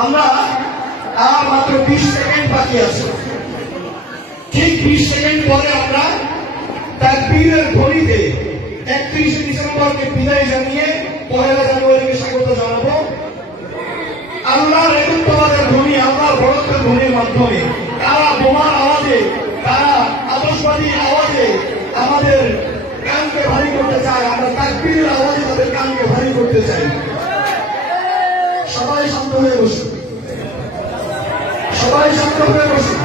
আমরা আর মাত্র 20 সেকেন্ড বাকি আছে। ঠিক 20 সেকেন্ড পরে আমরা তাকবীরের ধ্বনিতে 31 ডিসেম্বরকে বিদায় জানিয়ে 1 জানুয়ারিকে স্বাগত জানাবো। আল্লাহর একত্ববাদের ধ্বনি, আল্লাহর বরত্বের ধ্বনির মাধ্যমে তারা বোমার আওয়াজে, তারা আতশবাদীর আওয়াজে আমাদের কানকে ভারী করতে চায়। আমরা তাকবীরের আওয়াজে তাদের কানকে ভারী করতে চাই। সবাই শান্ত হয়ে বসুন, সবাই শান্ত হয়ে বসুন।